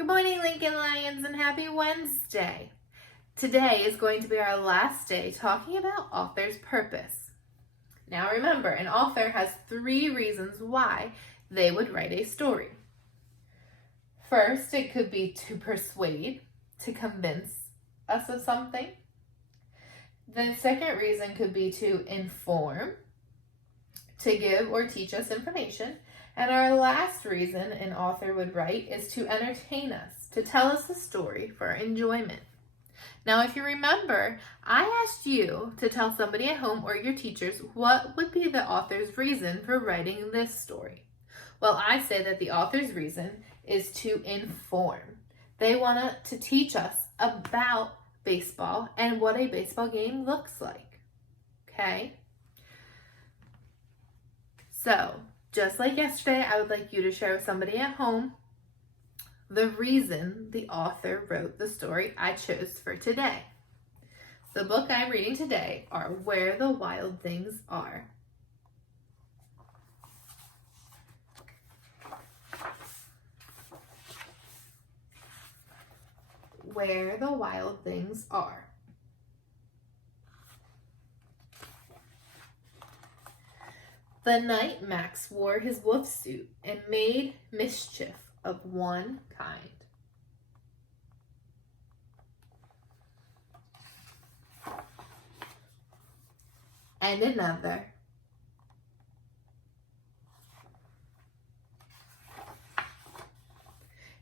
Good morning, Lincoln Lions, and happy Wednesday. Today is going to be our last day talking about author's purpose. Now remember, an author has 3 reasons why they would write a story. First, it could be to persuade, to convince us of something. The second reason could be to inform, to give or teach us information. And our last reason an author would write is to entertain us, to tell us a story for our enjoyment. Now, if you remember, I asked you to tell somebody at home or your teachers what would be the author's reason for writing this story. Well, I say that the author's reason is to inform. They want to teach us about baseball and what a baseball game looks like. Okay? So, just like yesterday, I would like you to share with somebody at home the reason the author wrote the story I chose for today. The book I'm reading today are Where the Wild Things Are. Where the Wild Things Are. The night Max wore his wolf suit and made mischief of one kind. And another.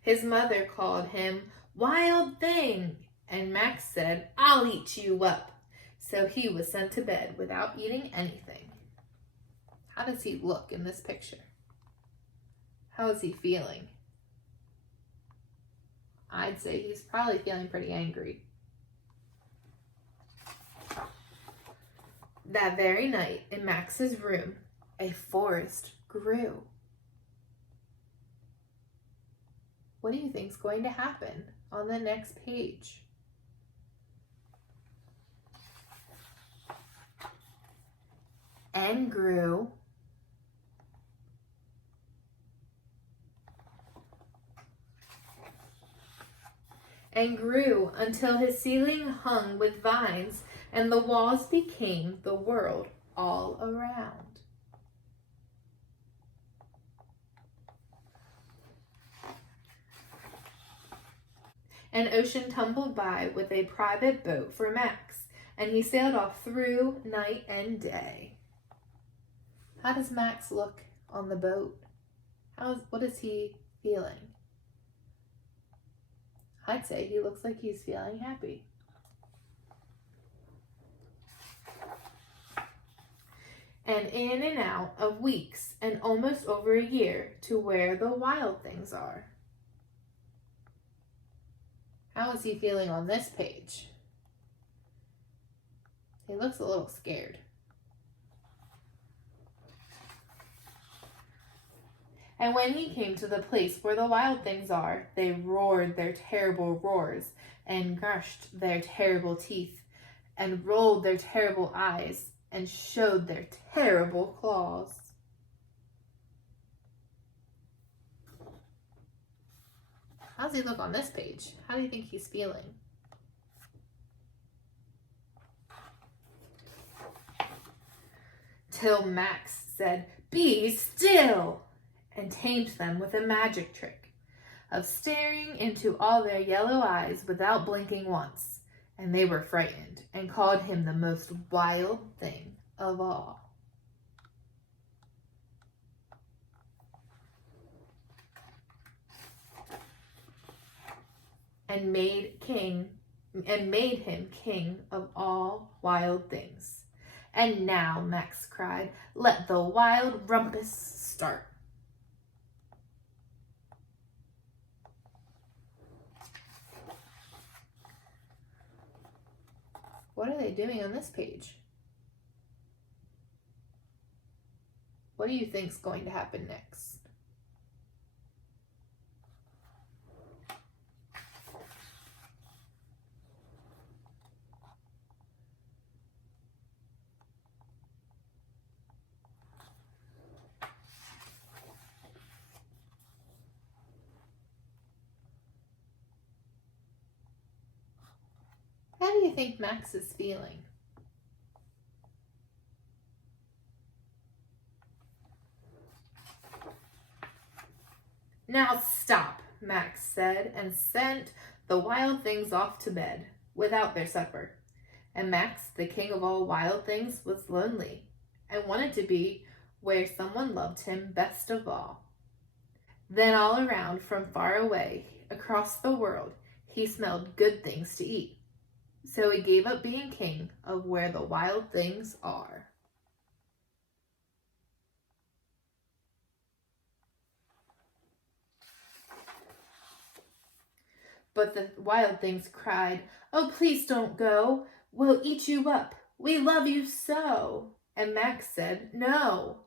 His mother called him Wild Thing, and Max said, "I'll eat you up." So he was sent to bed without eating anything. How does he look in this picture? How is he feeling? I'd say he's probably feeling pretty angry. That very night in Max's room, a forest grew. What do you think is going to happen on the next page? And grew. And grew until his ceiling hung with vines and the walls became the world all around. An ocean tumbled by with a private boat for Max, and he sailed off through night and day. How does Max look on the boat? What is he feeling? I'd say he looks like he's feeling happy. And in and out of weeks and almost over a year to where the wild things are. How is he feeling on this page? He looks a little scared. And when he came to the place where the wild things are, they roared their terrible roars and gnashed their terrible teeth and rolled their terrible eyes and showed their terrible claws. How does he look on this page? How do you think he's feeling? Till Max said, "Be still!" and tamed them with a magic trick of staring into all their yellow eyes without blinking once, and they were frightened and called him the most wild thing of all. And made him king of all wild things. And now, Max cried, "Let the wild rumpus start." What are they doing on this page? What do you think is going to happen next? you think Max is feeling? Now stop, Max said, and sent the wild things off to bed without their supper. And Max, the king of all wild things, was lonely and wanted to be where someone loved him best of all. Then all around, from far away, across the world, he smelled good things to eat. So he gave up being king of where the wild things are. But the wild things cried, "Oh, please don't go. We'll eat you up. We love you so." And Max said, "No."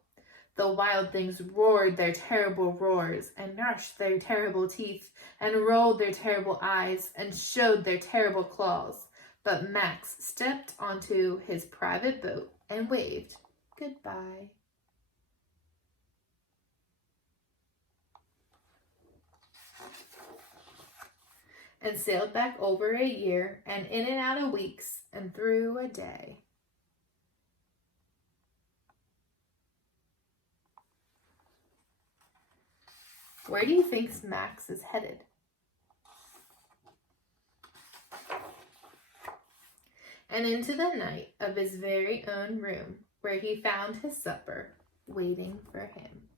The wild things roared their terrible roars and gnashed their terrible teeth and rolled their terrible eyes and showed their terrible claws. But Max stepped onto his private boat and waved goodbye. And sailed back over a year and in and out of weeks and through a day. Where do you think Max is headed? And into the night of his very own room, where he found his supper waiting for him.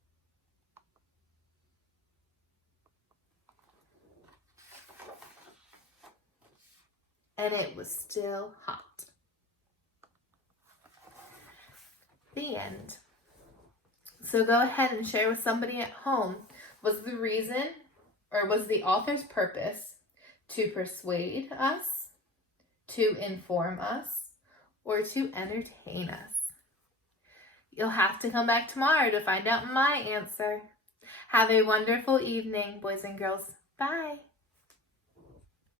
And it was still hot. The end. So go ahead and share with somebody at home. Was the reason, or was the author's purpose, to persuade us, to inform us, or to entertain us? You'll have to come back tomorrow to find out my answer. Have a wonderful evening, boys and girls. Bye.